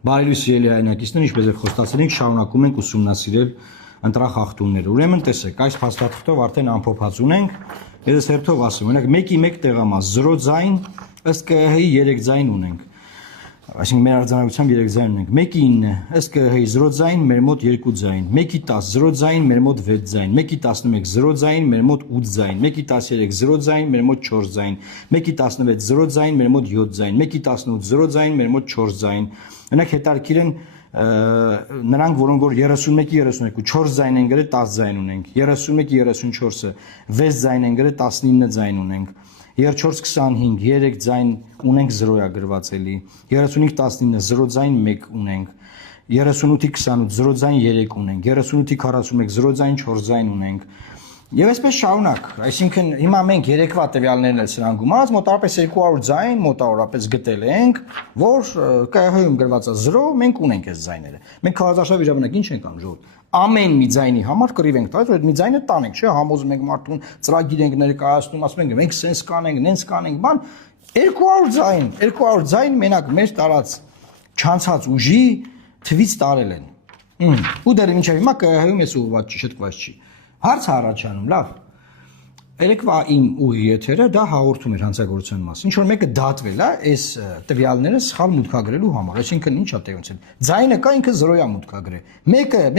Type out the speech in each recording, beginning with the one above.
Բարի լույս ելի հայրենակիցներ, ինչպես եք խոստացել ենք, շարունակում ենք ուսումնասիրել ընտրախախտումները։ Ուրեմն տեսեք, այս փաստաթղթով արդեն ամփոփած ունենք։ Ես հերթով ասում, օրինակ 1-ի 1 տեղամաս 0 ձայն, ըստ ԿՀ-ի 3 ձայն ունենք։ Այսինքն մեր արձանագրությամբ 3 ձայն ունենք։ 1-ի 9, ըստ ԿՀ-ի 0 ձայն, մեր մոտ 2 ձայն։ 1-ի 10 0 ձայն, մեր մոտ 6 ձայն։ 1-ի 11 0 ձայն, մեր մոտ 8 ձայն։ 1-ի 13 0 ձայն, մեր մոտ 4 ձայն։ 1-ի 16 0 ձայն, մեր մոտ 7 ձայն։ 1-ի 18 0 ձայն, մեր մոտ 4 ձայն։ Օրինակ հետաքրքիր են նրանք, որոնք որ 31-ի 32 4 ձայն են գրել, 10 ձայն ունենք։ 31-ի 34-ը 6 ձայն են գրել, 19 ձայն ունենք։ 34-25 3 ձայն ունենք 0-ա գրված էլի։ 35-19 0 ձայն 1 ունենք։ 38-28 0 ձայն 3 ունենք։ 38-41 0 ձայն 4 ձայն ունենք։ Եվ այսպես շարունակ, այսինքն հիմա մենք երեկվա տվյալներն էլ սրան գումարած մոտավորապես 200 ձայն մոտավորապես գտել ենք, որ ԿՀ-ում գրված է 0, մենք ունենք այս ձայները։ Մենք քարոզարշավի ժամանակ ինչ ենք անում ժողովուրդ։ Ամեն մի ձայնի համար կռիվ ենք տալիս, որ այդ մի ձայնը տանենք, չէ՞, համոզում ենք մարդուն, ծրագիր ենք ներկայացնում, ասում ենք մենք սենց կանենք, նենց կանենք, բան 200 ձայն մենակ մեր տարած չանցած ուժի թվից տարել են։ Ու դեռ մինչև հիմա ԿՀ-ում էս ուղղված չի, շտկված չի։ Հարց առաջանում, լավ։ Երեկվա իմ ուղի եթերը դա հաղորդում էր հանցագործության մասին։ Ինչ որ մեկը դատվել է այս տվյալները սխալ մուտքագրելու համար, այսինքն ի՞նչ է տեղի ունեցել։ Ձայնը կա, ինքը 0-յա մուտքագրել։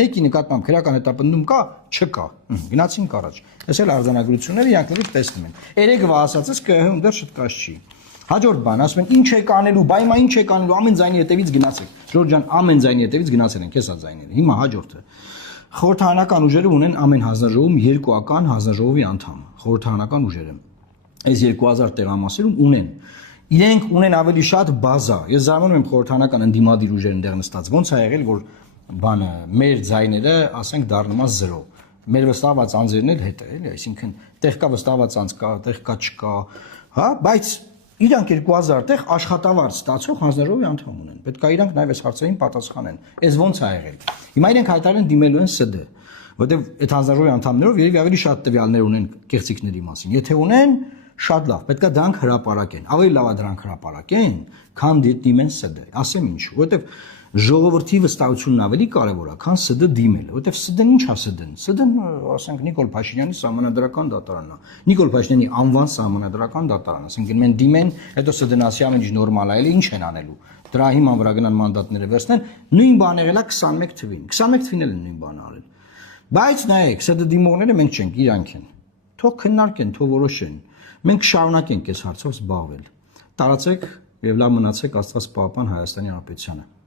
Մեկի նկատմամբ քրեական հետապնդում կա, չկա։ Գնացինք առաջ։ Այս էլ արձանագրությունները իրանք լրիվ տեսնում են։ Երեկվա ասածս ԿՀ-ում դեռ շտկած չի։ Հաջորդ բան, ասում են ինչ եք անելու, բայ հիմա ինչ եք անելու, ամեն ձայնի հետևից գնացեք։ Ժորժ ջան, ամեն ձայնի հետևից գնացել ենք, հեսա ձայները։ Հիմա հաջորդը։ Խորհրդարանական ուժերը ունեն ամեն հանձնաժողովում 2 ական հանձնաժողովի անդամ, խորհրդարանական ուժերը։ Այս 2000 տեղամասերում ունեն։ Իրենք ունեն ավելի շատ բազա։ Ես զարմանում եմ խորհրդարանական ընդդիմադիր ուժերն այնտեղ նստած։ Ոնց է եղել, որ բանը մեր ձայները, ասենք, դառնում է 0։ Մեր վստահված անձերն էլ հետ է, էլի, այսինքն տեղ կա վստահված անձ կա, տեղ կա չկա, հա, բայց իրանք 2000 տեղ աշխատավարձ ստացող հանձնաժողովի անդամ ունեն։ Պետք է իրանք նաև այս հարցերին պատասխանեն։ Այս ոնց է եղել։ Հիմա իրենք հայտարարեն դիմելու են ՍԴ, որտեղ այդ հանձնաժողովի անդամներով երևի ավելի շատ տվյալներ ունեն կեղծիքների մասին։ Եթե ունեն, շատ լավ, պետք է դրանք հրապարակեն։ Ավելի լավ է դրանք հրապարակեն, քան դիմեն ՍԴ։ Ասեմ ինչու, որտեղ ժողովրդի վստահությունն ավելի կարևոր է, քան ՍԴ դիմելը, որտեղ ՍԴ-ն ինչ է ՍԴ-ն։ ՍԴ-ն, ասենք, Նիկոլ Փաշինյանի սահմանադրական դատարանն է։ Նիկոլ Փաշինյանի անվան սահմանադրական դատարանը, ասենք, մեն դիմեն, հետո ՍԴ-ն ասի ամեն ինչ նորմալ է, էլի ինչ են անելու։ Դրա հիման վրա գնան մանդատները վերցնեն, նույն բան եղել է 21 թվին։ 21 թվին էլ նույն բանը արել։ Բայց նայեք, ՍԴ դիմողները մենք չենք, իրանք են։ Թող քննարկեն, թող որոշեն։ Մենք շարունակենք այս հարցով զբաղվել։ Տարածեք եւ լավ մնացեք, Աստված պահապան Հայաստանի Հանրապետությանը։